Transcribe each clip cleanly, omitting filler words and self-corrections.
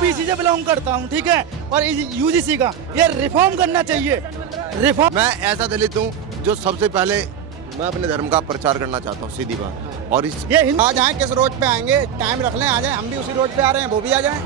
OBC से belong करता हूँ, ठीक है। और यूजीसी का ये रिफॉर्म करना चाहिए, रिफॉर्म। मैं ऐसा दलित हूँ जो सबसे पहले मैं अपने धर्म का प्रचार करना चाहता हूँ, सीधी बात। और इस ये आ जाएं, किस रोड पे आएंगे, टाइम रख लें, आ जाएं, हम भी उसी रोड पे आ रहे हैं, वो भी आ जाएं।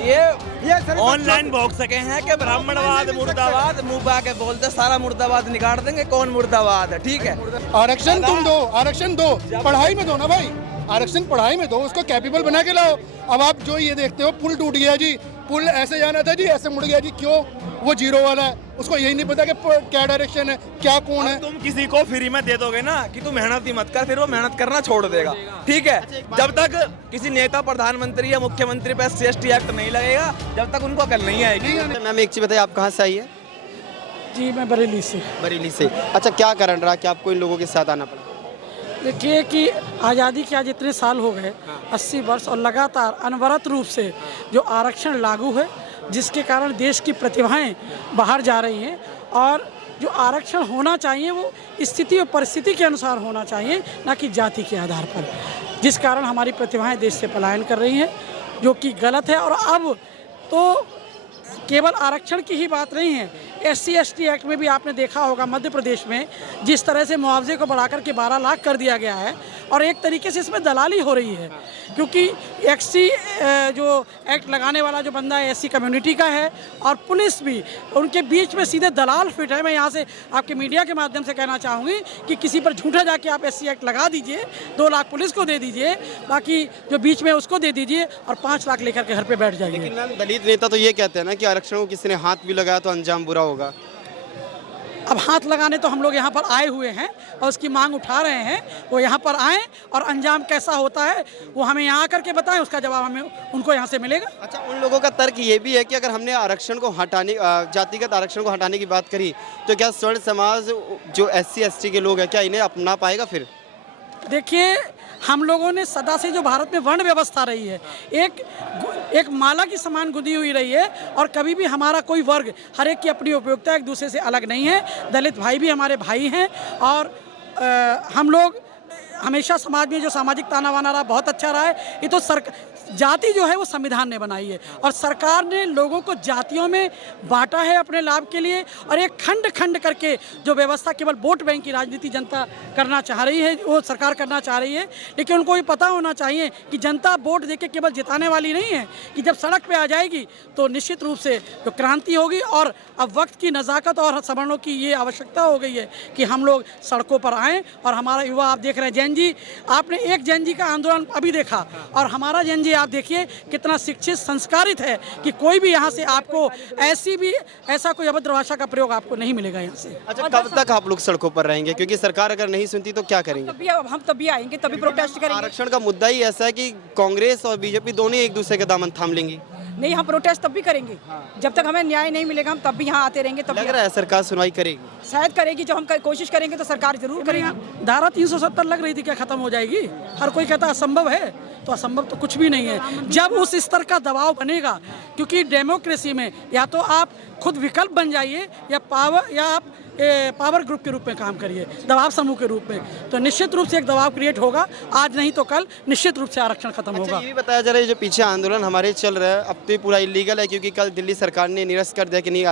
ये ऑनलाइन भोग सके हैं कि ब्राह्मणवाद मुर्दाबाद मुंह पे आके बोलते सारा मुर्दाबाद निकाल देंगे, कौन मुर्दाबाद है, ठीक है। आरक्षण तुम दो, आरक्षण दो, पढ़ाई में दो ना भाई, आरक्षण पढ़ाई में दो, उसको कैपेबल बना के लाओ। अब आप जो ये देखते हो पुल टूट गया जी, पुल ऐसे जाना था जी, ऐसे मुड़ गया जी, क्यों? वो जीरो वाला है, उसको यही नहीं पता कि क्या डायरेक्शन है, क्या कौन है। तुम किसी को फ्री में दे दोगे ना कि तू मेहनत ही मत कर, फिर वो मेहनत करना छोड़ देगा, ठीक है। जब तक किसी नेता, प्रधानमंत्री या मुख्यमंत्री पे SC/ST एक्ट नहीं लगेगा, जब तक उनको अकल नहीं आएगी। मैम एक चीज़ बताइए, आप कहाँ से आई है? जी मैं बरेली से। बरेली से। अच्छा, क्या कारण रहा कि आपको इन लोगों के साथ आना पड़ा? देखिए कि आज़ादी के आज इतने साल हो गए, 80 वर्ष, और लगातार अनवरत रूप से जो आरक्षण लागू है, जिसके कारण देश की प्रतिभाएं बाहर जा रही हैं। और जो आरक्षण होना चाहिए वो स्थिति और परिस्थिति के अनुसार होना चाहिए, ना कि जाति के आधार पर, जिस कारण हमारी प्रतिभाएं देश से पलायन कर रही हैं, जो कि गलत है। और अब तो केवल आरक्षण की ही बात नहीं है, SC/ST एक्ट में भी आपने देखा होगा मध्य प्रदेश में जिस तरह से मुआवजे को बढ़ाकर के 12 लाख कर दिया गया है, और एक तरीके से इसमें दलाली हो रही है, क्योंकि SC जो एक्ट लगाने वाला जो बंदा है SC कम्युनिटी का है, और पुलिस भी, उनके बीच में सीधे दलाल फिट है। मैं यहाँ से आपके मीडिया के माध्यम से कहना चाहूँगी कि किसी पर झूठा जाके आप SC एक्ट लगा दीजिए, 2 लाख पुलिस को दे दीजिए, बाकी जो बीच में उसको दे दीजिए, और 5 लाख लेकर के घर पे बैठ जाइए। लेकिन मैम दलित नेता तो ये कहते हैं ना कि आरक्षण को किसी ने हाथ भी लगाया तो अंजाम बुरा होगा। अब हाथ लगाने तो हम लोग यहाँ पर आए हुए हैं और उसकी मांग उठा रहे हैं, वो यहाँ पर आएँ और अंजाम कैसा होता है वो हमें यहाँ आकर के बताएं, उसका जवाब हमें उनको यहाँ से मिलेगा। अच्छा, उन लोगों का तर्क ये भी है कि अगर हमने आरक्षण को हटाने, जातिगत आरक्षण को हटाने की बात करी, तो क्या स्वर्ण समाज जो SC/ST के लोग हैं, क्या इन्हें अपना पाएगा? फिर देखिए, हम लोगों ने सदा से जो भारत में वर्ण व्यवस्था रही है, एक माला की समान गुंदी हुई रही है, और कभी भी हमारा कोई वर्ग, हर एक की अपनी उपयोगिता, एक दूसरे से अलग नहीं है। दलित भाई भी हमारे भाई हैं, और हम लोग हमेशा समाज में जो सामाजिक ताना बाना रहा बहुत अच्छा रहा है। ये तो जाति जो है वो संविधान ने बनाई है, और सरकार ने लोगों को जातियों में बांटा है अपने लाभ के लिए, और एक खंड खंड करके जो व्यवस्था केवल वोट बैंक की राजनीति जनता करना चाह रही है, वो सरकार करना चाह रही है। लेकिन उनको ये पता होना चाहिए कि जनता वोट देके केवल जिताने वाली नहीं है, कि जब सड़क पे आ जाएगी तो निश्चित रूप से जो क्रांति होगी। और अब वक्त की नज़ाकत और सवर्णों की ये आवश्यकता हो गई है कि हम लोग सड़कों पर आएँ। और हमारा युवा, आप देख रहे हैं जैन जी, आपने एक जैन जी का आंदोलन अभी देखा, और हमारा जैन जी आप देखिए कितना शिक्षित, संस्कारित है, कि कोई भी यहाँ से आपको ऐसा कोई अभद्र भाषा का प्रयोग आपको नहीं मिलेगा यहाँ से। अच्छा, कब तक आप लोग सड़कों पर रहेंगे? क्योंकि सरकार अगर नहीं सुनती तो क्या करेंगे? हम तभी आएंगे, तभी प्रोटेस्ट करेंगे। आरक्षण का मुद्दा ही ऐसा है कि कांग्रेस और बीजेपी दोनों एक दूसरे के दामन थाम लेंगी। नहीं, हम प्रोटेस्ट तब भी करेंगे, जब तक हमें न्याय नहीं मिलेगा हम तब भी यहाँ आते रहेंगे। तब लग रहा है सरकार सुनवाई करेगी, शायद करेगी, जब हम कोशिश करेंगे तो सरकार जरूर करेगी। धारा 370 लग रही थी, क्या खत्म हो जाएगी? हर कोई कहता असंभव है, तो असंभव तो कुछ भी नहीं है। जब उस स्तर का दबाव बनेगा, क्योंकि डेमोक्रेसी में या तो आप खुद विकल्प बन जाइए, या आप पावर ग्रुप के रूप में काम करिए, दबाव समूह के रूप में, तो निश्चित रूप से एक दबाव क्रिएट होगा। आज नहीं तो कल निश्चित रूप से आरक्षण खत्म होगा। ये भी बताया जा रहा है जो पीछे आंदोलन हमारे चल रहा है, अब तो पूरा इलीगल है, क्योंकि कल दिल्ली सरकार ने निरस्त कर दिया कि नहीं,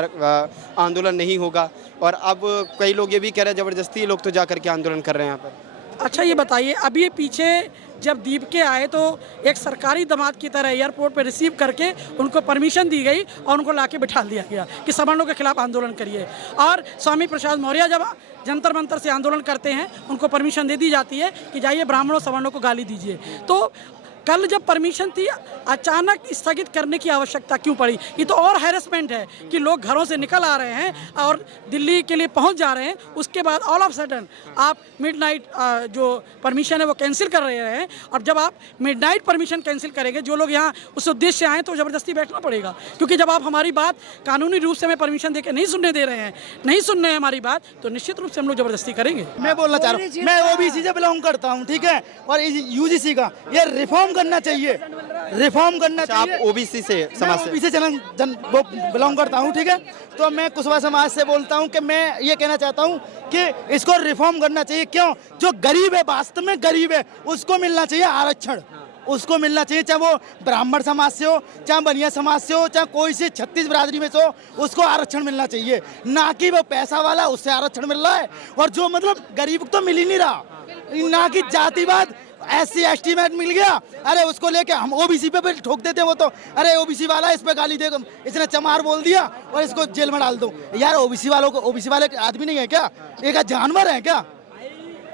आंदोलन नहीं होगा। और अब कई लोग ये भी कह रहे हैं जबरदस्ती लोग तो जा करके आंदोलन कर रहे हैं यहाँ पर। अच्छा, ये बताइए, अभी ये पीछे जब दीप के आए तो एक सरकारी दामाद की तरह एयरपोर्ट पे रिसीव करके उनको परमिशन दी गई, और उनको लाके बिठा दिया गया कि सवर्णों के खिलाफ आंदोलन करिए। और स्वामी प्रसाद मौर्य जब जंतर मंतर से आंदोलन करते हैं, उनको परमिशन दे दी जाती है कि जाइए ब्राह्मणों सवर्णों को गाली दीजिए। तो कल जब परमिशन थी, अचानक स्थगित करने की आवश्यकता क्यों पड़ी? ये तो और हैरेसमेंट है कि लोग घरों से निकल आ रहे हैं और दिल्ली के लिए पहुंच जा रहे हैं, उसके बाद ऑल ऑफ सडन आप मिडनाइट जो परमिशन है वो कैंसिल कर रहे हैं। और जब आप मिडनाइट परमिशन कैंसिल करेंगे, जो लोग यहाँ उस उद्देश्य से आए तो ज़बरदस्ती बैठना पड़ेगा, क्योंकि जब आप हमारी बात कानूनी रूप से हमें परमिशन देकर नहीं सुनने दे रहे हैं, नहीं सुन रहे हैं हमारी बात, तो निश्चित रूप से हम लोग ज़बरदस्ती करेंगे। मैं बोलना चाह रहा हूँ, मैं OBC से बिलोंग करता हूँ, ठीक है। और UGC का ये रिफॉर्म करना चाहिए, रिफॉर्म करना चाहिए। आप OBC से समाज से? OBC वो बिलोंग करता हूँ, ठीक है। तो मैं कुशवाहा समाज से बोलता हूँ कि मैं ये कहना चाहता हूँ कि इसको रिफॉर्म करना चाहिए। क्यों? जो गरीब है, वास्तव में गरीब है, उसको मिलना चाहिए आरक्षण। उसको मिलना चाहिए, चाहे वो ब्राह्मण समाज से हो, चाहे बनिया समाज से हो, चाहे कोई से 36 बिरादरी में से हो, उसको आरक्षण मिलना चाहिए। ना कि वो पैसा वाला उससे आरक्षण मिल रहा है, और जो मतलब गरीब को तो मिल ही नहीं रहा। ना कि जातिवाद SC ST में मिल गया, अरे उसको लेके हम OBC पे ठोक देते हैं। वो तो अरे OBC वाला इस पे गाली दे, इसने चमार बोल दिया और इसको जेल में डाल दो। यार OBC वाले आदमी नहीं है क्या? एक जानवर है क्या?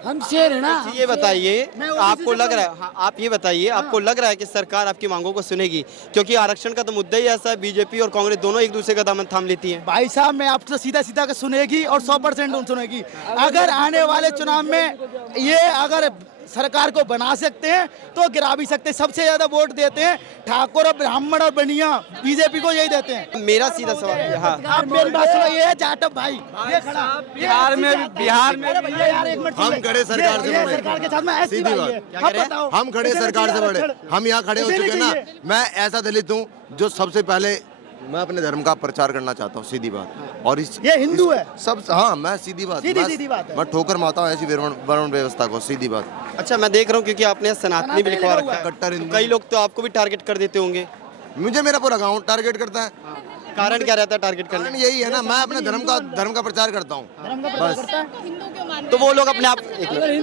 हम शेर है ना। ये बताइए, आपको लग रहा है, हाँ, आप ये बताइए, आपको लग रहा है कि सरकार आपकी मांगों को सुनेगी? क्योंकि आरक्षण का तो मुद्दा ही ऐसा है, बीजेपी और कांग्रेस दोनों एक दूसरे का दामन थाम लेती हैं। भाई साहब, मैं आपसे सीधा सीधा के सुनेगी और 100% सुनेगी। अगर आने वाले चुनाव में ये अगर सरकार को बना सकते हैं तो गिरा भी सकते हैं। सबसे ज्यादा वोट देते हैं ठाकुर और ब्राह्मण और बनिया, बीजेपी को यही देते हैं। मेरा सीधा सवाल है, हाँ, आप मेरी बात सुनो, ये है जाटव भाई, ये खड़ा बिहार में अरे भैया यार एक मिनट, हम खड़े सरकार से ये बड़े। सरकार के साथ में ऐसी सीधी बात है। बात। अब बताओ, हम खड़े इसे सरकार से चाहिए बड़े, आरक्षण। हम यहाँ खड़े हो इसे चुके हैं नहीं ना। चाहिए। मैं ऐसा दलित हूँ जो सबसे पहले मैं अपने धर्म का प्रचार करना चाहता हूँ, सीधी बात। और इस ये हिंदू है। सब, हाँ, मैं सीधी बात, सीधी बात है। मैं ठोकर मारता हूँ ऐसी वर्ण व्यवस्था को, सीधी बात। अच्छा, मैं देख रहा हूँ क्योंकि आपने सनातनी भी लिखवा रखा है, कट्टर हिंदू। कई लोग तो आपको भी टारगेट कर देते होंगे। मुझे मेरा पूरा गाँव टारगेट करता है। कारण क्या रहता है टारगेट करने कारण यही है ना, मैं अपने धर्म का प्रचार करता हूँ बस। तो वो लोग अपने आप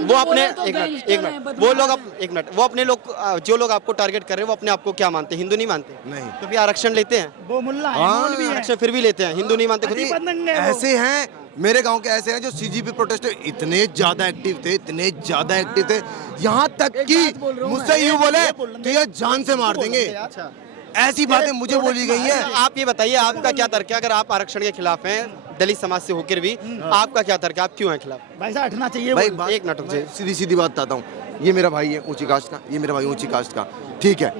वो अपने एक मिनट वो लोग एक मिनट वो अपने लोग जो लोग आपको टारगेट कर रहे हैं वो अपने आप को क्या मानते हैं? हिंदू नहीं मानते? नहीं। तो भी आरक्षण लेते हैं, वो मुल्ला है, हाँ, मौलवी है। आरक्षण फिर भी लेते हैं, हिंदू नहीं मानते खुद ही। ऐसे हैं मेरे गांव के, ऐसे हैं जो CGP प्रोटेस्ट इतने ज्यादा एक्टिव थे, इतने ज्यादा एक्टिव थे, यहाँ तक कि मुझसे यूँ बोले तो ये जान से मार देंगे। ऐसी बातें मुझे बोली गई हैं। आप ये बताइए, आपका क्या तर्क है? अगर आप आरक्षण के खिलाफ हैं, दलित समाज से होकर भी, आपका क्या तर्क है? आप क्यों हैं खिलाफ? भाई साहब हटना चाहिए। भाई वो। एक मिनट रुकिए। सीधी बात बताता हूँ, ये मेरा भाई है ऊंची कास्ट का, ये मेरा भाई ऊंची कास्ट का, ठीक है।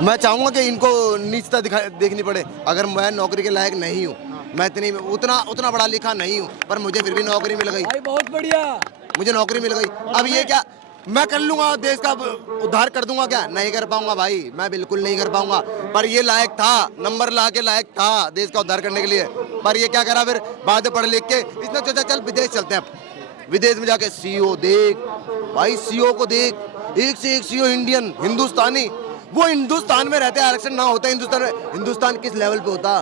मैं चाहूँगा कि इनको नीचता देखनी पड़े। अगर मैं नौकरी के लायक नहीं हूँ, मैं उतना पढ़ा लिखा नहीं हूँ, पर मुझे फिर भी नौकरी मिल गई। बहुत बढ़िया। मुझे नौकरी मिल गई। अब ये क्या मैं कर लूंगा, देश का उद्धार कर दूंगा क्या? नहीं कर पाऊंगा भाई, मैं बिल्कुल नहीं कर पाऊंगा। पर ये लायक था, नंबर ला के लायक था देश का उद्धार करने के लिए। पर ये क्या करा फिर बाद में पढ़ लिख के इसने सोचा चल विदेश चलते हैं। विदेश में जाके CEO देख भाई, CEO को देख, एक से एक CEO इंडियन, हिंदुस्तानी। वो हिंदुस्तान में रहते, आरक्षण ना होता हिंदुस्तान में, हिंदुस्तान किस लेवल पे होता,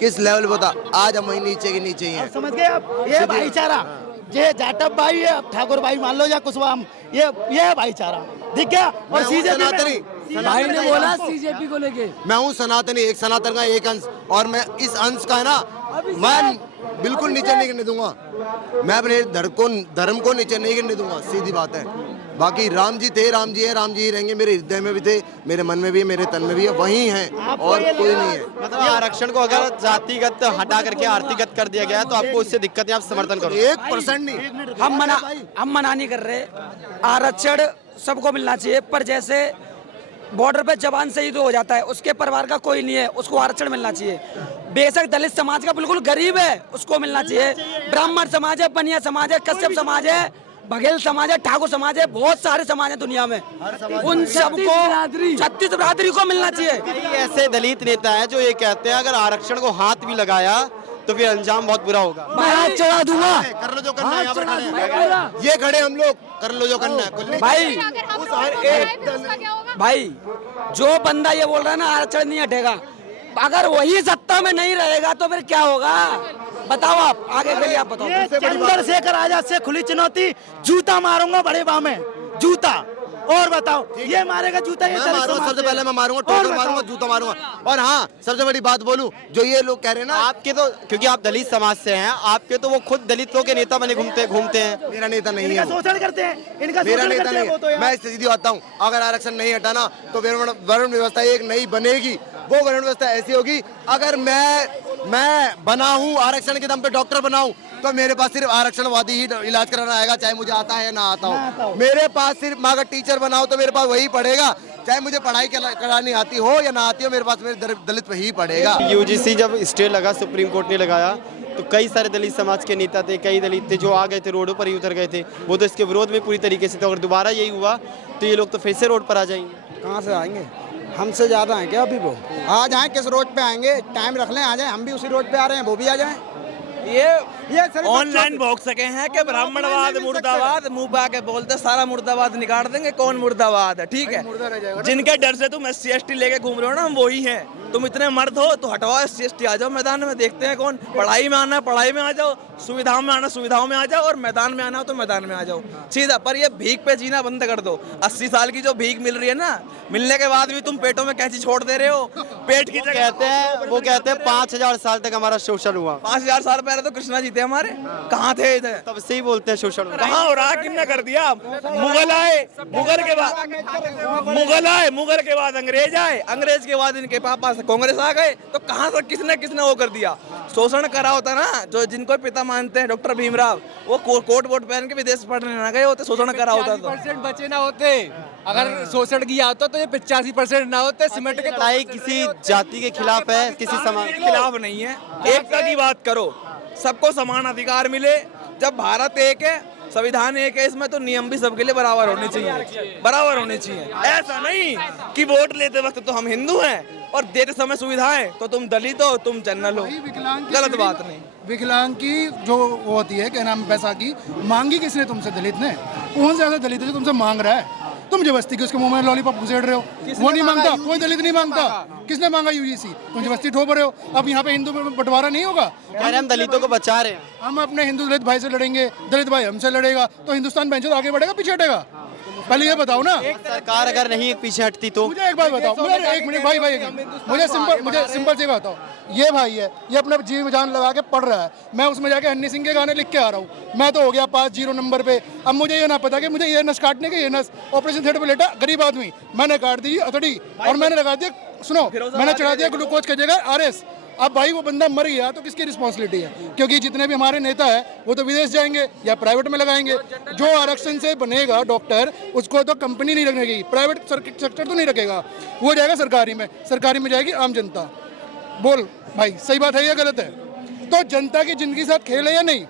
किस लेवल पे होता। आज हम वही नीचे के नीचे ही हैं। समझ गए आप? ये भाईचारा, ये जाटव भाई है, ठाकुर भाई मान लो या कुशवाहा, ये भाईचारा दिख गया। और सनातनी भाई ने बोला CJP को लेके, मैं हूँ सनातनी, एक सनातन का एक अंश, और मैं इस अंश का है ना, मैं बिल्कुल नीचे नहीं गिरने दूंगा। मैं अपने धर्म को नीचे नहीं गिरने दूंगा, सीधी बात है। बाकी राम जी थे, राम जी है, राम जी ही रहेंगे। मेरे हृदय में भी थे, मेरे मन में भी है, मेरे तन में भी है, वही हैं और कोई नहीं है। मतलब आरक्षण को अगर जातिगत हटा करके आर्थिगत कर दिया गया है तो आपको इससे दिक्कत नहीं, आप समर्थन करो? 1% नहीं। हम मना नहीं कर रहे। आरक्षण सबको मिलना चाहिए, पर जैसे बॉर्डर पे जवान शहीद हो जाता है, उसके परिवार का कोई नहीं है, उसको आरक्षण मिलना चाहिए। बेशक दलित समाज का बिल्कुल गरीब है, उसको मिलना चाहिए। ब्राह्मण समाज है, बनिया समाज है, कश्यप समाज है, बघेल समाज है, ठाकुर समाज है, बहुत सारे समाज है दुनिया में, उन सबको 36 बिरादरी को मिलना चाहिए। कई ऐसे दलित नेता हैं जो ये कहते हैं अगर आरक्षण को हाथ भी लगाया तो फिर अंजाम बहुत बुरा होगा। मैं हाथ चढ़ा दूंगा। कर लो जो करना है, यहाँ पर खड़े हैं। ये खड़े हम लोग, कर लो जो करना है। भाई जो बंदा ये बोल रहा है ना आरक्षण नहीं हटेगा, अगर वही सत्ता में नहीं रहेगा तो फिर क्या होगा? बताओ आप आगे के लिए, आप बताओ। ये चंद्रशेखर आजाद से खुली चुनौती, जूता मारूंगा बड़े बाह में, जूता। और बताओ, ये मारेगा जूता? ये मैं मारूंगा, सबसे पहले मैं मारूंगा, ठोकर मारूंगा, जूता मारूंगा। और हाँ, सबसे बड़ी बात बोलूं, जो ये लोग कह रहे हैं ना, आपके तो क्योंकि आप दलित समाज से हैं, आपके तो वो खुद दलितों के नेता बने घूमते हैं। मेरा नेता नहीं है इनका वो। शोषण करते हैं, इनका मेरा शोषण नेता करते नहीं हैं वो तो है। यार। मैं सीधी बात हूँ, अगर आरक्षण नहीं हटाना तो वर्ण व्यवस्था एक नई बनेगी। वो वर्ण व्यवस्था ऐसी होगी, अगर मैं बना हूँ आरक्षण के दम पे डॉक्टर बना हूँ, तो मेरे पास सिर्फ आरक्षणवादी ही इलाज कराना आएगा, चाहे मुझे आता है या ना आता हो। मेरे पास सिर्फ अगर टीचर बनाओ तो मेरे पास वही पढ़ेगा, चाहे मुझे पढ़ाई करानी आती हो या ना आती हो, मेरे पास मेरे दलित ही पढ़ेगा। UGC जब स्टे लगा, सुप्रीम कोर्ट ने लगाया, तो कई सारे दलित समाज के नेता थे, कई दलित थे जो आ गए थे, रोडों पर ही उतर गए थे। वो तो इसके विरोध में पूरी तरीके से थे। अगर दोबारा यही हुआ तो ये लोग तो फिर से रोड पर आ जाएंगे। कहाँ से आएंगे? हमसे ज़्यादा हैं क्या अभी वो? आ जाएं, किस रोड पे आएंगे? टाइम रख लें, आ जाएं। हम भी उसी रोड पे आ रहे हैं, वो भी आ जाएं। ये ऑनलाइन भोग सके हैं कि ब्राह्मणवाद मुर्दाबाद मुंह पे आके बोलते सारा मुर्दाबाद निकाल देंगे। कौन मुर्दाबाद है? ठीक है, जिनके डर से तुम SC/ST लेके घूम रहे हो ना, हम वही हैं। तुम इतने मर्द हो तो हटवाओ SC/ST, आ जाओ मैदान में, देखते हैं कौन। पढ़ाई में आना है पढ़ाई में आ जाओ, सुविधाओं में आना सुविधाओं में आ जाओ, और मैदान में आना हो तो मैदान में आ जाओ सीधा। पर ये भीख पे जीना बंद कर दो। 80 साल की जो भीख मिल रही है ना, मिलने के बाद भी तुम पेटों में कैंची छोड़ दे रहे हो। पेट की जगह वो कहते हैं 5000 साल तक हमारा शोषण हुआ। 5000 साल पहले तो कृष्णा जी थे हमारे, कहाँ थे इधर? तब से ही बोलते हैं शोषण हुआ। कहाँ हो रहा? किसने कर दिया? मुगल आए, मुगल के बाद अंग्रेज आए, अंग्रेज के बाद इनके पापा से कांग्रेस आ गए। तो कहाँ से किसने वो कर दिया? शोषण करा होता ना। जो जिनको पिता मानते हैं डॉक्टर भीमराव, वो कोट वोट पहन के विदेश पढ़ने ना गए होते, शोषण करा होता। 50% बचे ना होते, अगर शोषण किया होता तो ये 85% ना होते। सीमेंट के लड़ाई किसी जाति के खिलाफ है, किसी समाज के खिलाफ नहीं है। एकता की बात करो, सबको समान अधिकार मिले। जब भारत एक है, संविधान एक है, इसमें तो नियम भी सबके लिए बराबर होने चाहिए, बराबर होने चाहिए। ऐसा नहीं कि वोट लेते वक्त तो हम हिंदू हैं और देते समय सुविधाएं तो तुम दलित हो, तुम जनरल हो। गलत बात नहीं। विकलांग की जो वो होती है, क्या नाम, पैसा की मांगी किसने तुमसे? दलित ने। कौन से ऐसा दलित है जो तुमसे मांग रहा है? तुम जबरदस्ती के उसके मुंह में लॉलीपॉप घुसेड़ रहे हो। वो नहीं मांगता, कोई दलित नहीं मांगता। किसने मांगा? UGC। तुम जबरदस्ती ठोक रहे हो। अब यहाँ पे हिंदू में बंटवारा नहीं होगा। अरे हम दलितों को बचा रहे हैं। हम अपने हिंदू दलित भाई से लड़ेंगे, दलित भाई हमसे लड़ेगा, तो हिंदुस्तान बेंचो आगे बढ़ेगा पीछे हटेगा? पहले ये बताओ ना। सरकार अगर नहीं पीछे हटती तो मुझे एक बात बताओ, मुझे एक मिनट भाई, मुझे सिंपल सी बात बताओ। ये भाई है, ये अपना जीव जान लगा के पढ़ रहा है, मैं उसमें जाके हनी सिंह के गाने लिख के आ रहा हूँ। मैं तो हो गया पास 0 नंबर पे। अब मुझे ये ना पता कि मुझे ये नस काटने के, ये नस ऑपरेशन थिएटर पे लेटा गरीब आदमी, मैंने काट दी अतड़ी और मैंने लगा दिया, सुनो, मैंने चढ़ा दिया ग्लूकोज की जगह RS। अब भाई वो बंदा मर गया तो किसकी रिस्पॉन्सिबिलिटी है? क्योंकि जितने भी हमारे नेता है वो तो विदेश जाएंगे या प्राइवेट में लगाएंगे। जो आरक्षण से बनेगा डॉक्टर, उसको तो कंपनी नहीं रखेगी, प्राइवेट सेक्टर तो नहीं रखेगा, वो जाएगा सरकारी में, सरकारी में जाएगी आम जनता। बोल भाई, सही बात है या गलत है? तो जनता की जिंदगी साथ खेल है या नहीं?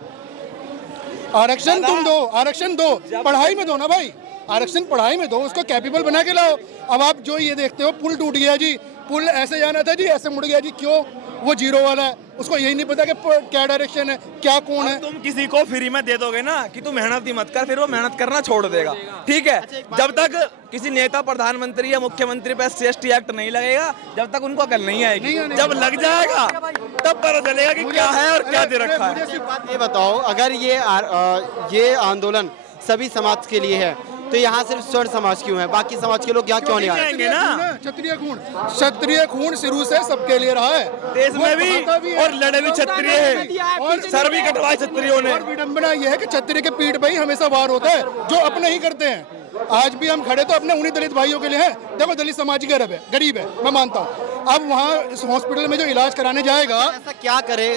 आरक्षण तुम दो, आरक्षण दो, पढ़ाई में दो ना भाई, आरक्षण पढ़ाई में दो, उसको कैपेबल बना के लाओ। अब आप जो ये देखते हो, पुल टूट गया जी, पुल ऐसे जाना था जी, ऐसे मुड़ गया जी, क्यों? वो 0 वाला है, उसको यही नहीं पता कि क्या डायरेक्शन है, क्या कौन है। तुम किसी को फ्री में दे दोगे ना कि तू मेहनत ही मत कर, फिर वो मेहनत करना छोड़ देगा। ठीक है, जब तक किसी नेता, प्रधानमंत्री या मुख्यमंत्री पे SC/ST एक्ट नहीं लगेगा, जब तक उनको अकल नहीं आएगी। जब लग जाएगा तब पता चलेगा कि क्या है और क्या दे रखा है। सिर्फ बात ये बताओ, अगर ये आंदोलन सभी समाज के लिए है तो यहाँ सिर्फ स्वर्ण समाज क्यों है? बाकी समाज के लोग यहाँ क्यों नहीं आएंगे ना? क्षत्रिय खून शुरू से सबके लिए रहा है, देश में भी, और लड़े भी क्षत्रिय है, और सर भी कटवाए क्षत्रियों ने। और विडंबना यह है कि क्षत्रिय के पीठ पे ही हमेशा वार होता है, जो अपने ही करते हैं। आज भी हम खड़े तो अपने उन्हीं दलित भाइयों के लिए हैं। देखो, दलित समाज गरीब है, मैं मानता हूँ। अब वहाँ इस हॉस्पिटल में जो इलाज कराने जाएगा, ऐसा क्या करे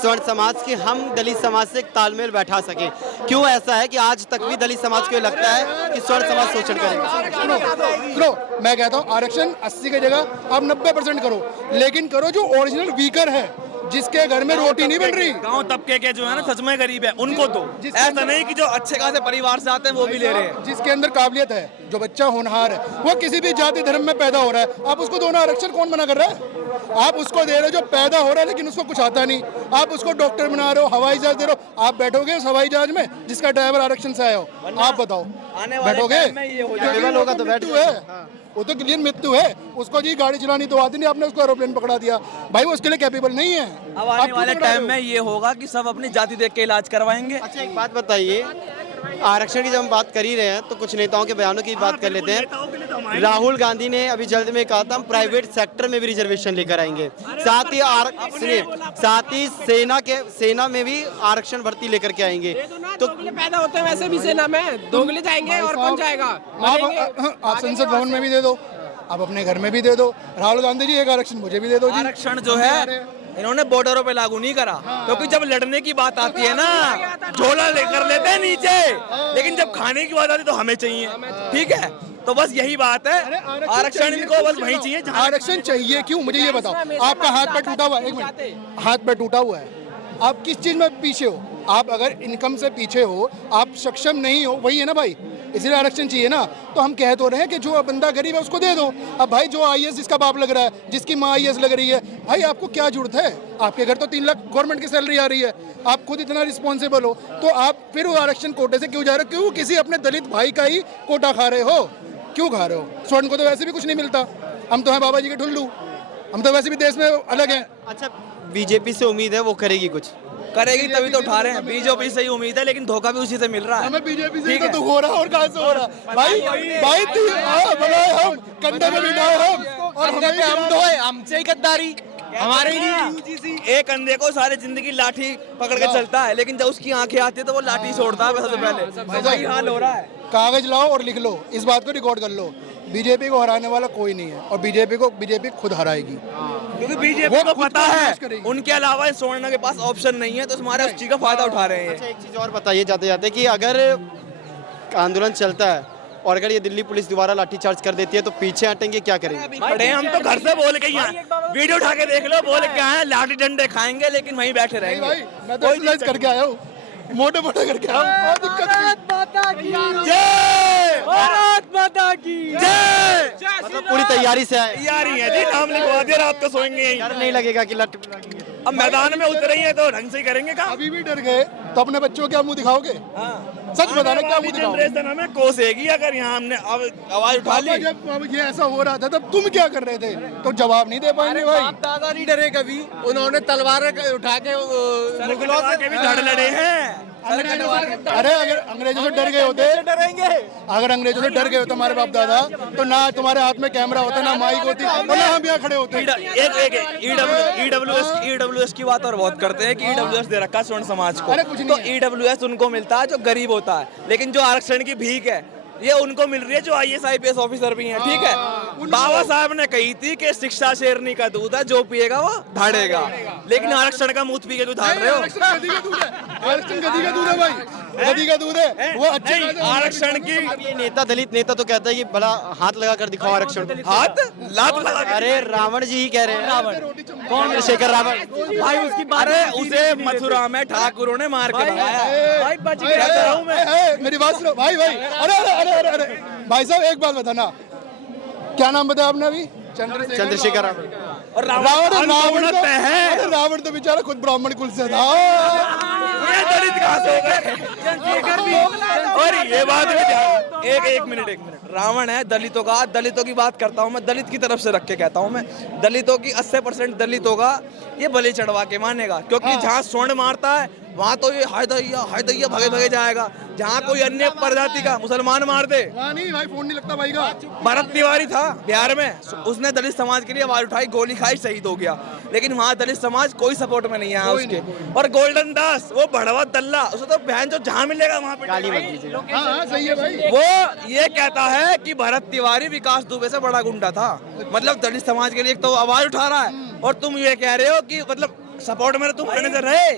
स्वर्ण समाज कि हम दलित समाज से एक तालमेल बैठा सके? क्यों ऐसा है कि आज तक भी दलित समाज को लगता है कि स्वर्ण समाज शोषण करेगा? सुनो, मैं कहता हूँ आरक्षण 80 की जगह आप 90% करो, लेकिन करो जो ओरिजिनल वीकर है, जिसके घर में रोटी नहीं बन रही। गांव तबके के जो है ना, सच में गरीब है, उनको तो ऐसा नहीं कि जो अच्छे खासे परिवार से आते हैं वो भी ले रहे हैं। जिसके अंदर काबिलियत है, जो बच्चा होनहार है, वो किसी भी जाति धर्म में पैदा हो रहा है, आप उसको दोनों आरक्षण कौन मना कर रहा है? आप उसको दे रहे हो जो पैदा हो रहा है लेकिन उसको कुछ आता नहीं। आप उसको डॉक्टर बना रहे हो, हवाई जहाज दे रहे हो। आप बैठोगे उस हवाई जहाज में जिसका ड्राइवर आरक्षण से आया हो, आप बताओ बैठोगे? होगा तो बैठ है, वो तो क्लियर मृत्यु है। उसको जी गाड़ी चलानी तो आती नहीं, आपने उसको एरोप्लेन पकड़ा दिया, भाई वो उसके लिए कैपेबल नहीं है। अब आने वाले टाइम में ये होगा कि सब अपनी जाति देख के इलाज करवाएंगे। अच्छा, एक बात बताइए, आरक्षण की जब हम बात कर ही रहे हैं तो कुछ नेताओं के बयानों की बात कर लेते हैं। राहुल गांधी ने अभी जल्द में कहा था हम प्राइवेट सेक्टर में भी रिजर्वेशन लेकर आएंगे, साथ ही सेना में भी आरक्षण भर्ती लेकर के आएंगे। तो पैदा होते हैं वैसे भी सेना में, दोगले जाएंगे और कौन जाएगा? आप संसद भवन में भी दे दो, आप अपने घर में भी दे दो। राहुल गांधी जी, एक आरक्षण मुझे भी दे दो जी। आरक्षण जो है इन्होंने बॉर्डरों पे लागू नहीं करा, क्योंकि जब लड़ने की बात आती है ना, झोला लेकर लेते हैं नीचे, लेकिन जब खाने की बात आती है तो हमें चाहिए। ठीक है, तो बस यही बात है, आरक्षण इनको बस वही चाहिए। आरक्षण चाहिए क्यों, मुझे ये बताओ। आपका हाथ पैर टूटा हुआ है, एक मिनट, हाथ पैर टूटा हुआ है, आप किस चीज़ में पीछे हो? आप अगर इनकम से पीछे हो, आप सक्षम नहीं हो, वही है ना भाई, इसलिए आरक्षण चाहिए ना। तो हम कह तो रहे हैं कि जो बंदा गरीब है उसको दे दो। अब भाई जो IAS जिसका बाप लग रहा है, जिसकी माँ IAS लग रही है, भाई आपको क्या जरूरत है? आपके घर तो 3 लाख गवर्नमेंट की सैलरी आ रही है, आप खुद इतना रिस्पॉन्सिबल हो, तो आप फिर वो आरक्षण कोटे से क्यों जा रहे हो? क्यों किसी अपने दलित भाई का ही कोटा खा रहे हो? क्यों खा रहे हो? स्वर्ण को तो वैसे भी कुछ नहीं मिलता, हम तो हैं बाबा जी के ठुल्लू, हम तो वैसे भी देश में अलग हैं। अच्छा, बीजेपी से उम्मीद है वो करेगी कुछ? करेगी तभी तो उठा रहे हैं। बीजेपी से ही उम्मीद है, लेकिन धोखा भी उसी से मिल रहा है। हमें बीजेपी से ही तो दुख हो रहा है, और कहाँ से हो रहा है? भाई भाई बनाए हम, कंधे में बिठाए हम, और हमें हम तो है, हमसे ही गद्दारी हमारे ही। एक कंधे को सारी जिंदगी लाठी पकड़ के चलता है, लेकिन जब उसकी आंखें आती है तो वो लाठी छोड़ता है सबसे पहले। वही हाल हो रहा है। कागज लाओ और लिख लो, इस बात को रिकॉर्ड कर लो, बीजेपी को हराने वाला कोई नहीं है, और बीजेपी खुद हराएगी, क्योंकि बीजेपी को पता है उनके अलावा इस सोना के पास ऑप्शन नहीं है, तो हमारे उस चीज का फायदा उठा रहे हैं। अच्छा, एक चीज़ और बताइए जाते जाते कि अगर आंदोलन चलता है और अगर ये दिल्ली पुलिस दोबारा लाठीचार्ज कर देती है तो पीछे हटेंगे, क्या करेंगे? खड़े हम तो घर से बोल के ही हैं, वीडियो उठा के देख लो, बोल के आए लाठी डंडे खाएंगे, लेकिन वहीं बैठे रहेंगे। भाई मैं तो एक्सरसाइज करके आया हूँ, मोटे मोटे करके आया हूँ, कोई दिक्कत नहीं। जय भारत माता की जय। मतलब पूरी तैयारी से आए? तैयारी है जी, नाम लिखवा दिया, रात को सोएंगे यहीं। डर नहीं लगेगा कि लट अब मैदान में उतरे ही है तो ढंग से ही करेंगे काम। अभी भी डर गए तो अपने बच्चों को क्या मुंह दिखाओगे? सच बताना, क्या मुंह दिखाओगे? जनरेशन हमें कोसेगी अगर यहाँ हमने अब आवाज उठा ली। जब ये ऐसा हो रहा था तब तुम क्या कर रहे थे? तो जवाब नहीं दे पाएंगे भाई। दादा नहीं डरे कभी, उन्होंने तलवार उठा के मुगलों से भी लड़ लड़े हैं। अरे अगर अंग्रेजों से डर गए होते, अगर अंग्रेजों से डर गए होते हमारे बाप दादा, तो ना तुम्हारे हाथ में कैमरा होता, ना माइक होती, और ना हम यहाँ खड़े होते। ईडब्ल्यूएस की बात और बहुत करते हैं कि ईडब्ल्यूएस दे रखा है स्वर्ण समाज को, तो ईडब्ल्यूएस उनको मिलता है जो गरीब होता है, लेकिन जो आरक्षण की भीख है ये उनको मिल रही है जो IAS IPS ऑफिसर भी हैं। ठीक है, बाबा साहब ने कही थी कि शिक्षा शेरनी का दूध है, जो पिएगा वो धाड़ेगा, लेकिन आरक्षण का मुंह पी के तू धाड़ रहे हो। आरक्षण गधी का दूध है, आरक्षण गधी का दूध है भाई, गधी का दूध है वो। अच्छे आरक्षण की ये नेता, दलित नेता तो कहता है कि भला हाथ लगा कर दिखाओ आरक्षण। हाथ लात लगा। अरे रावण जी ही कह रहे हैं। चंद्रशेखर रावण भाई उसकी बात, अरे उसे मथुरा में ठाकुरों ने मार के भगाया। भाई बच गया हूं मैं। मेरी बात सुनो भाई भाई। अरे अरे अरे अरे अरे भाई साहब एक बात बताना, क्या नाम बताया आपने अभी? चंद्रशेखर रावण। और रावण तो बेचारा खुद ब्राह्मण कुल से था। ये दलित कहां से हो गए? और ये बात में एक मिनट रावण है दलितों का। दलितों की बात करता हूँ मैं, दलित की तरफ से रख के कहता हूँ मैं, दलितों की 80% दलितों का ये बलि चढ़वा के मानेगा, क्योंकि जहाँ स्वर्ण मारता है वहाँ तो ये हाय दैया भगे भगे जाएगा। जहाँ कोई अन्य प्रजाति का मुसलमान मार दे, नहीं भाई फोन नहीं लगता भाई का। भरत तिवारी था बिहार में, उसने दलित समाज के लिए आवाज उठाई, गोली खाई, शहीद हो गया, लेकिन वहाँ दलित समाज कोई सपोर्ट में नहीं आया उसके। और गोल्डन दास वो बढ़वा दल्ला, उसे तो बहन जो जहाँ मिलेगा वहाँ पे गाली मत दीजिए। सही है भाई। वो ये कहता है कि भरत तिवारी विकास दुबे से बड़ा गुंडा था, मतलब दलित समाज के लिए एक तो आवाज उठा रहा है, और तुम ये कह रहे हो कि मतलब सपोर्ट में तुम रहने से रहे,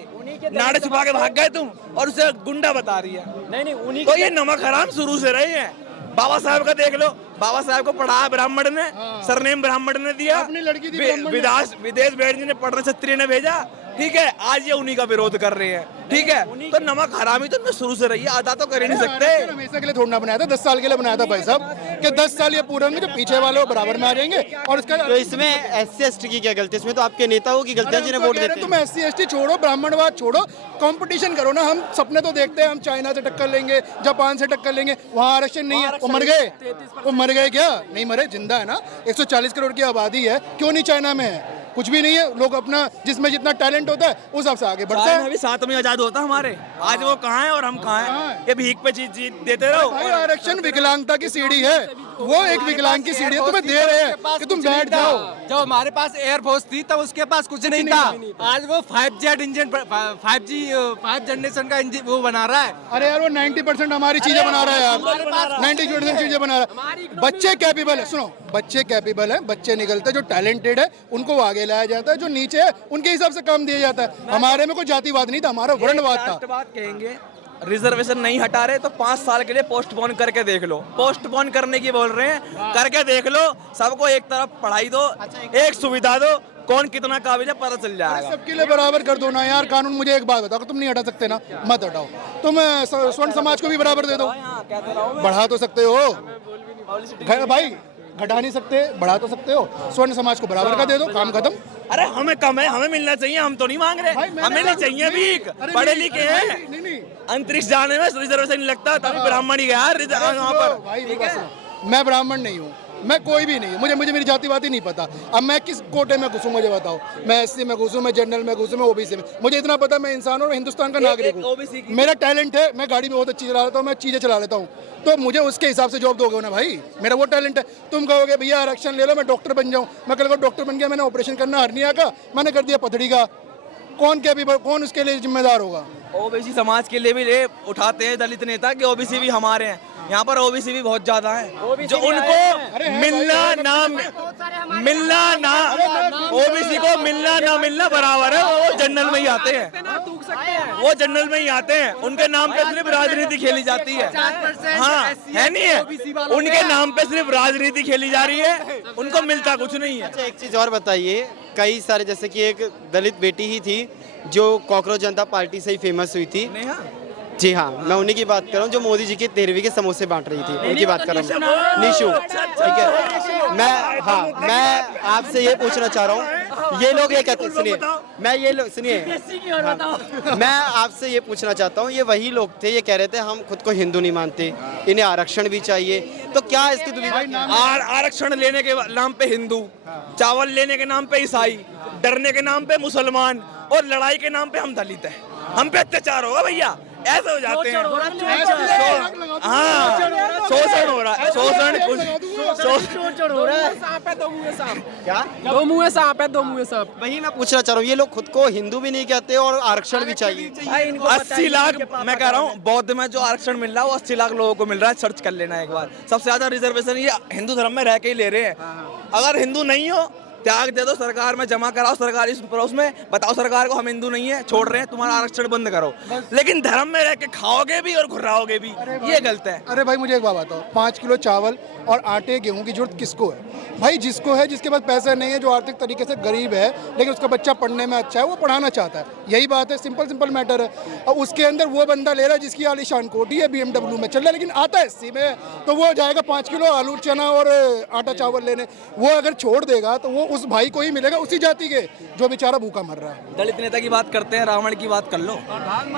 नाड़े छुपा के भाग गए तुम, और उसे गुंडा बता रही है। नहीं तो ये नमक हराम शुरू से रहे हैं। बाबा साहब का देख लो, बाबा साहब को पढ़ाया ब्राह्मण ने, सरनेम ब्राह्मण ने दिया, अपनी लड़की थी विदेश भेजने ने, पढ़ने क्षत्रिय ने भेजा। ठीक है, आज ये उन्हीं का विरोध कर रहे हैं। ठीक है, तो नमक हरामी तो इनमें शुरू से रही है, आधा तो कर ही नहीं सकते। हमेशा के लिए थोड़ा बनाया था, 10 साल के लिए बनाया था भाई साहब, कि 10 साल ये पूरे होंगे तो पीछे वाले वो बराबर में आ जाएंगे। और इसका तो इसमें SC ST की क्या गलती? इसमें तो आपके नेताओं की गलती है जिन्हें वोट देते हैं। तुम SC ST छोड़ो, ब्राह्मणवाद छोड़ो, कंपटीशन करो ना। हम सपने तो देखते हैं हम चाइना से टक्कर लेंगे, जापान से टक्कर लेंगे, वहाँ आरक्षण नहीं है। वो मर गए, वो मर गए क्या? नहीं मरे, जिंदा है ना। 140 करोड़ की आबादी है, क्यों नहीं चाइना में है? कुछ भी नहीं है। लोग अपना जिसमें जितना टैलेंट होता है उस हिसाब से आगे बढ़ते हैं। अभी 7वीं आजाद होता हमारे, आज वो कहाँ है और हम कहाँ हैं? ये भीख पे चीज देते रहो। भाई आरक्षण विकलांगता की सीढ़ी है, वो एक विकलांग की सीढ़ी है, तुम्हें दे रहे हैं कि तुम बैठ जाओ। जब हमारे पास एयरफोर्स थी तब उसके पास कुछ नहीं था। आज वो 5G इंजन, 5 जनरेशन का इंजन वो बना रहा है। अरे यार वो 90% हमारी चीजें बना रहा है यार, 90% चीजें बना रहा है। बच्चे कैपेबल है, सुनो, बच्चे कैपेबल है, बच्चे निकलते हैं, जो टैलेंटेड है उनको आगे लाया जाता है, जो नीचे है उनके हिसाब से काम दिया जाता है। हमारे में कोई जातिवाद नहीं था, हमारा वर्णवाद था। बात कहेंगे, रिजर्वेशन नहीं हटा रहे तो 5 साल के लिए पोस्टपोन करके देख लो। पोस्टपोन करने की बोल रहे हैं, करके देख लो। सबको एक तरफ पढ़ाई दो, एक सुविधा दो, कौन कितना काबिल है पता चल जाएगा। सबके लिए बराबर कर दो ना यार कानून। मुझे एक बात बताओ, तुम नहीं हटा सकते ना, मत हटाओ। तुम स्वर्ण समाज को भी बराबर दे दो। बढ़ा तो सकते हो भाई, घटा नहीं सकते, बढ़ा तो सकते हो। स्वर्ण समाज को बराबर का दे दो, काम खत्म। अरे हमें कम है, हमें मिलना चाहिए, हम तो नहीं मांग रहे, हमें नहीं चाहिए भीख। पढ़े लिखे हैं, नहीं अंतरिक्ष जाने में रिजर्वेशन नहीं लगता, तभी ब्राह्मण ही गया वहाँ पर। भाई मेरी बात सुनो, मैं ब्राह्मण नहीं हूँ, मैं कोई भी नहीं हूँ, मुझे मेरी जाति वाती नहीं पता। अब मैं किस कोटे में घुसूँ मुझे बताओ? मैं एससी में घुसूँ, मैं जनरल में घुसूँ, मैं ओबीसी में? मुझे इतना पता मैं इंसान और हिंदुस्तान का नागरिक हूँ। मेरा टैलेंट है, मैं गाड़ी भी बहुत अच्छी चला लेता हूँ, मैं चीज़ें चला लेता हूँ, तो मुझे उसके हिसाब से जॉब दोगे ना भाई, मेरा वो टैलेंट है। तुम कहोगे भैया आरक्षण ले लो, मैं डॉक्टर बन जाऊँ। मैं कल को डॉक्टर बन गया, मैंने ऑपरेशन करना हर्निया का, मैंने कर दिया पथरी का, कौन उसके लिए जिम्मेदार होगा? ओबीसी समाज के लिए भी ले उठाते हैं दलित नेता कि ओबीसी भी हमारे हैं। यहाँ पर ओबीसी भी बहुत ज्यादा है जो उनको मिलना ना ओबीसी को मिलना बराबर है। वो जनरल में ही आते हैं, उनके नाम पे सिर्फ राजनीति खेली जाती है। हाँ है नहीं है, उनके नाम पे सिर्फ राजनीति खेली जा रही है, उनको मिलता कुछ नहीं है। अच्छा एक चीज़ और बताइए, कई सारे जैसे कि एक दलित बेटी ही थी जो कॉकरोच जनता पार्टी से ही फेमस हुई थी। जी हाँ, मैं उन्हीं की बात कर रहा हूँ जो मोदी जी के 13वीं के समोसे बांट रही थी, उनकी बात कर रहा हूँ, निशु। ठीक है, मैं आपसे ये पूछना चाह रहा हूँ, ये लोग ये कहते, सुनिए मैं आपसे ये पूछना चाहता हूँ, ये वही लोग थे, ये कह रहे थे हम खुद को हिंदू नहीं मानते, इन्हें आरक्षण भी चाहिए, तो क्या इसकी दुविधा? आरक्षण लेने के नाम पे हिंदू, चावल लेने के नाम पे ईसाई, डरने के नाम पे मुसलमान और लड़ाई के नाम पे हम दलित हैं, हम पे अत्याचार होगा भैया, ऐसे हो जाते हैं। हाँ शोषण हो रहा है, क्या दो मुँह सांप है, दो मुँह सांप। वही मैं पूछना चाह रहा हूँ, ये लोग खुद को हिंदू भी नहीं कहते और आरक्षण भी चाहिए। 80 लाख, मैं कह रहा हूँ बौद्ध में जो आरक्षण मिल रहा है वो 80 लाख लोगों को मिल रहा है, सर्च कर लेना एक बार। सबसे ज्यादा रिजर्वेशन ये हिंदू धर्म में रह के ही ले रहे हैं। अगर हिंदू नहीं हो त्याग दे दो, सरकार में जमा कराओ, सरकारी उसमें बताओ सरकार को हम हिंदू नहीं है, छोड़ रहे हैं, तुम्हारा आरक्षण बंद करो। लेकिन धर्म में रह के खाओगे भी और घुर्राओगे भी, ये गलत है। अरे भाई मुझे एक बात बताओ, 5 किलो चावल और आटे गेहूं की जरूरत किसको है भाई? जिसको है, जिसके पास पैसे नहीं है, जो आर्थिक तरीके से गरीब है लेकिन उसका बच्चा पढ़ने में अच्छा है, वो पढ़ाना चाहता है, यही बात है, सिंपल मैटर है। और उसके अंदर वो बंदा ले रहा है जिसकी आलीशान कोठी है, BMW में चल रहा है, लेकिन आता है एससी में, तो वो जाएगा 5 किलो आलू चना और आटा चावल लेने। वो अगर छोड़ देगा तो वो उस भाई को ही मिलेगा, उसी जाति के जो बेचारा भूखा मर रहा है। दलित नेता की बात करते हैं, रावण की बात कर लो,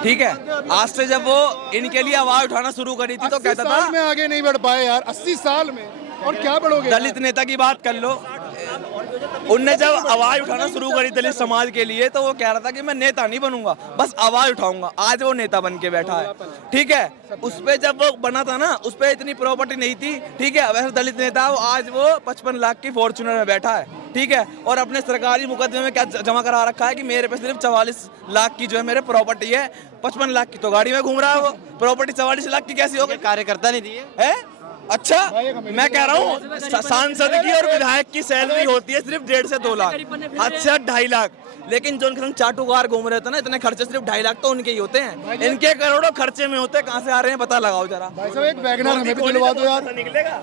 ठीक है। आज से जब वो इनके लिए आवाज उठाना शुरू करी थी तो कहता था में आगे नहीं बढ़ पाए यार, 80 साल में, और क्या बढ़ोगे? दलित नेता की बात कर लो, उनने जब आवाज उठाना शुरू करी दलित समाज के लिए तो वो कह रहा था कि मैं नेता नहीं बनूंगा, बस आवाज उठाऊंगा। आज वो नेता बन के बैठा है, ठीक है। उस पे जब वो बना था ना, उस पे इतनी प्रॉपर्टी नहीं थी, ठीक है। वैसे दलित नेता आज वो 55 लाख की फॉर्च्यूनर में बैठा है, ठीक है। और अपने सरकारी मुकदमे में क्या जमा करा रखा है कि मेरे पे सिर्फ 44 लाख की जो है मेरे प्रॉपर्टी है, 55 लाख की तो गाड़ी में घूम रहा है। वो प्रॉपर्टी 44 लाख की कैसी होगी? कार्यकर्ता नहीं दिए है। अच्छा मैं कह रहा हूँ सांसद की और विधायक की सैलरी होती है सिर्फ 1.5 से 2 लाख, अच्छा 2.5 लाख। लेकिन जो उनके संग चाटुकार घूम रहे थे ना, इतने खर्चे सिर्फ 2.5 लाख तो उनके ही होते हैं, इनके करोड़ों खर्चे में होते हैं। कहाँ से आ रहे हैं पता लगाओ जरा। भाई साहब एक वैगनर हमें भी दिलवा दो यार,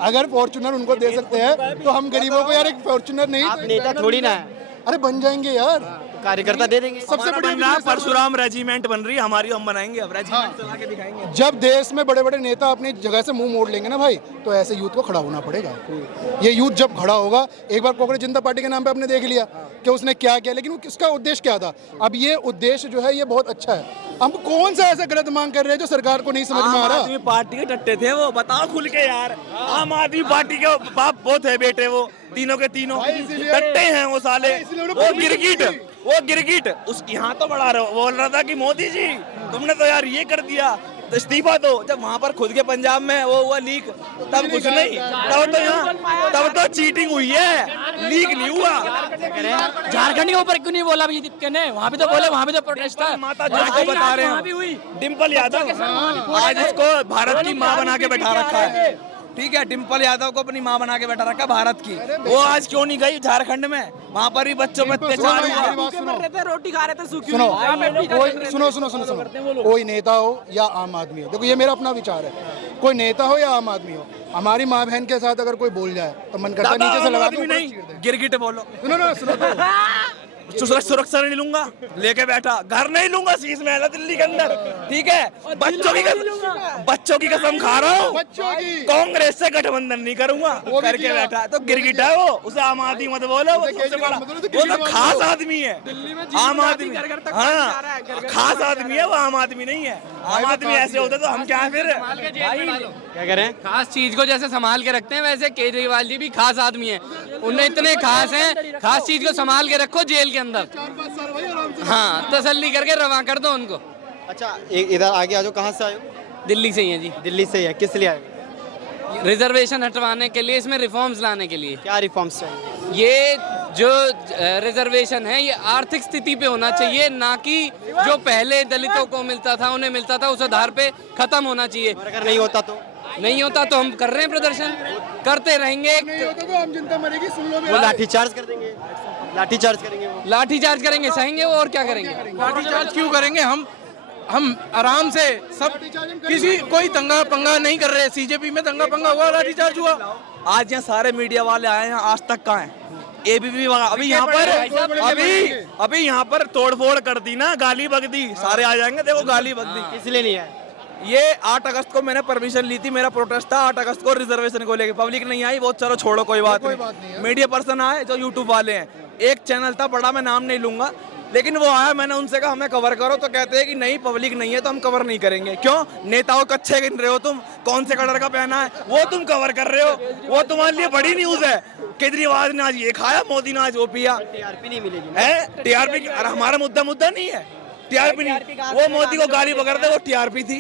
अगर फॉर्च्यूनर उनको दे सकते हैं तो हम गरीबों को यार एक फॉर्च्यूनर नहीं, आप नेता थोड़ी ना है। अरे बन जाएंगे यार, कार्यकर्ता दे देंगे। सबसे बड़ी परशुराम रेजिमेंट बन रही है हमारी, हम बनाएंगे, अब रेजिमेंट चला के दिखाएंगे। जब देश में बड़े बड़े नेता अपनी जगह से मुंह मोड़ लेंगे ना भाई, तो ऐसे यूथ को खड़ा होना पड़ेगा। ये यूथ जब खड़ा होगा, एक बार कांग्रेस जनता पार्टी के नाम पे आपने देख लिया कि उसने क्या किया, लेकिन उसका उद्देश्य क्या था। अब ये उद्देश्य जो है ये बहुत अच्छा है। हम कौन सा ऐसा गलत मांग कर रहे हैं जो सरकार को नहीं समझ में आ रहा? आम आदमी पार्टी के टट्टे थे वो, बताओ खुल के यार। आम आदमी पार्टी के बाप वो थे बेटे, वो तीनों के तीनों टट्टे हैं वो साले। वो गिरगिट उस यहाँ तो बड़ा बोल रहा था कि मोदी जी तुमने तो यार ये कर दिया, तो इस्तीफा दो। जब वहाँ पर खुद के पंजाब में वो हुआ लीक, तब कुछ नहीं, तब तो चीटिंग हुई है, लीक नहीं हुआ। झारखंड के ऊपर क्यों नहीं बोला अभी दीप के ने? वहाँ भी तो बोले, वहाँ भी तो प्रोटेस्ट था। माता जिसको बता रहे हैं डिम्पल यादव, आज इसको भारत की माँ बना के बैठा रखा है, ठीक है। डिम्पल यादव को अपनी माँ बना के बैठा रखा भारत की। वो आज क्यों नहीं गई झारखंड में? वहाँ पर भी बच्चों में अत्याचार हुआ, रोटी खा रहे थे सूखी। सुनो कोई नेता हो या आम आदमी हो, देखो ये मेरा अपना विचार है, कोई नेता हो या आम आदमी हो, हमारी माँ बहन के साथ अगर कोई बोल जाए तो मन करता है दादा नीचे से आम लगा आदमी के नहीं, गिरगिट बोलो। सुनो तो। सुरक्षा नहीं लूंगा, लेके बैठा, घर नहीं लूंगा, शीश महल है दिल्ली के अंदर, ठीक है। बच्चों की कसम खा रहा हूँ, बच्चों की कांग्रेस से गठबंधन नहीं करूंगा वो भी करके किया। बैठा। तो गिरगिट है वो, उसे आम आदमी मत बोलो, वो सबसे बड़ा, वो तो खास आदमी है। आम आदमी, हाँ खास आदमी है वो, आम आदमी नहीं है। आम आदमी ऐसे होते तो हम क्या फिर क्या कह रहे हैं? खास चीज को जैसे संभाल के रखते हैं, वैसे केजरीवाल जी भी खास आदमी हैं। उन्हें इतने खास हैं, खास चीज को संभाल के रखो जेल के अंदर, हाँ तसल्ली करके रवा कर दो उनको। अच्छा इधर आगे आ जाओ, कहाँ से आए हो? दिल्ली से ही है जी, दिल्ली से ही है, किस लिए आए हो? रिजर्वेशन हटवाने के लिए, इसमें रिफॉर्म्स लाने के लिए। क्या रिफॉर्म्स चाहिए? ये जो रिजर्वेशन है ये आर्थिक स्थिति पे होना चाहिए, ना कि जो पहले दलितों को मिलता था, उन्हें मिलता था, उस आधार पे खत्म होना चाहिए। और अगर नहीं होता तो? नहीं होता तो हम कर रहे हैं प्रदर्शन, करते रहेंगे। नहीं होता तो आम जनता मरेगी, सुन लो वो लाठीचार्ज कर देंगे, लाठीचार्ज करेंगे वो। लाठीचार्ज करेंगे, सहेंगे वो, और क्या करेंगे? लाठीचार्ज क्यों करेंगे? हम आराम से सब, किसी कोई दंगा पंगा नहीं कर रहे। सीजेपी में दंगा पंगा हुआ, लाठीचार्ज हुआ। आज यहाँ सारे मीडिया वाले आए हैं, आज तक कहाँ हैं? एबीपी अभी यहाँ पर, अभी यहाँ पर तोड़फोड़ कर दी ना, गाली बक दी, सारे आ जाएंगे। देखो गाली बक दी, इसलिए नहीं आए। ये 8 अगस्त को मैंने परमिशन ली थी, मेरा प्रोटेस्ट था 8 अगस्त को रिजर्वेशन को लेके। पब्लिक नहीं आई, बहुत चलो छोड़ो, कोई बात नहीं। मीडिया पर्सन आए जो यूट्यूब वाले हैं, एक चैनल था बड़ा, मैं नाम नहीं लूंगा, लेकिन वो आया, मैंने उनसे कहा हमें कवर करो, तो कहते हैं कि नहीं पब्लिक नहीं है तो हम कवर नहीं करेंगे। क्यों? नेताओं को अच्छे गिन रहे हो तुम, कौन से कलर का पहना है वो तुम कवर कर रहे हो, वो तुम्हारे लिए बड़ी न्यूज है। केजरीवाल ने आज ये खाया, मोदी ने आज वो पिया, टीआरपी नहीं मिलेगी है टीआरपी। हमारा मुद्दा नहीं है टीआरपी, नहीं, वो मोदी को गाली बकर दे, वो टीआरपी थी,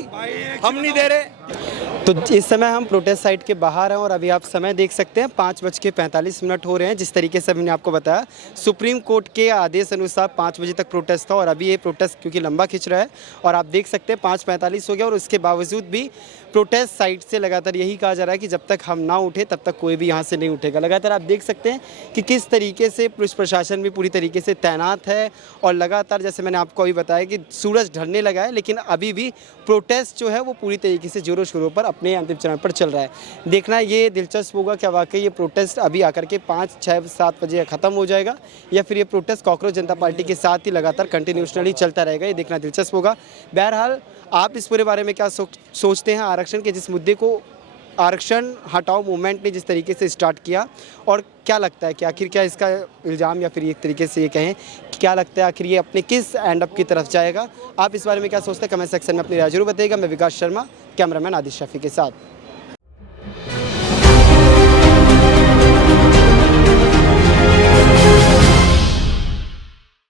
हम नहीं दे रहे। तो इस समय हम प्रोटेस्ट साइट के बाहर हैं और अभी आप समय देख सकते हैं 5:45 हो रहे हैं। जिस तरीके से मैंने आपको बताया, सुप्रीम कोर्ट के आदेश अनुसार 5 बजे तक प्रोटेस्ट था और अभी ये प्रोटेस्ट क्योंकि लंबा खिंच रहा है और आप देख सकते हैं 5:45 हो गया और उसके बावजूद भी प्रोटेस्ट साइट से लगातार यही कहा जा रहा है कि जब तक हम ना उठे तब तक कोई भी यहाँ से नहीं उठेगा। लगातार आप देख सकते हैं कि किस तरीके से पुलिस प्रशासन भी पूरी तरीके से तैनात है और लगातार जैसे मैंने आपको अभी बताया कि सूरज ढलने लगा है, लेकिन अभी भी प्रोटेस्ट जो है वो पूरी तरीके से जोरों शोरों पर अपने अंतिम चरण पर चल रहा है। देखना ये दिलचस्प होगा क्या वाकई ये प्रोटेस्ट अभी आकर के 5, 6, 7 बजे ख़त्म हो जाएगा या फिर ये प्रोटेस्ट कॉकरोच जनता पार्टी के साथ ही लगातार कंटिन्यूसली चलता रहेगा, ये देखना दिलचस्प होगा। बहरहाल आप इस पूरे बारे में क्या सोचते हैं? आरक्षण के जिस मुद्दे को आरक्षण हटाओ मूवमेंट ने जिस तरीके से स्टार्ट किया, और क्या लगता है कि आखिर क्या इसका इल्ज़ाम या फिर एक तरीके से ये कहें कि क्या लगता है आखिर ये अपने किस एंड अप की तरफ जाएगा? आप इस बारे में क्या सोचते हैं? कमेंट सेक्शन में अपनी राय जरूर बताइएगा। मैं विकास शर्मा, कैमरामैन आदिश शफी के साथ।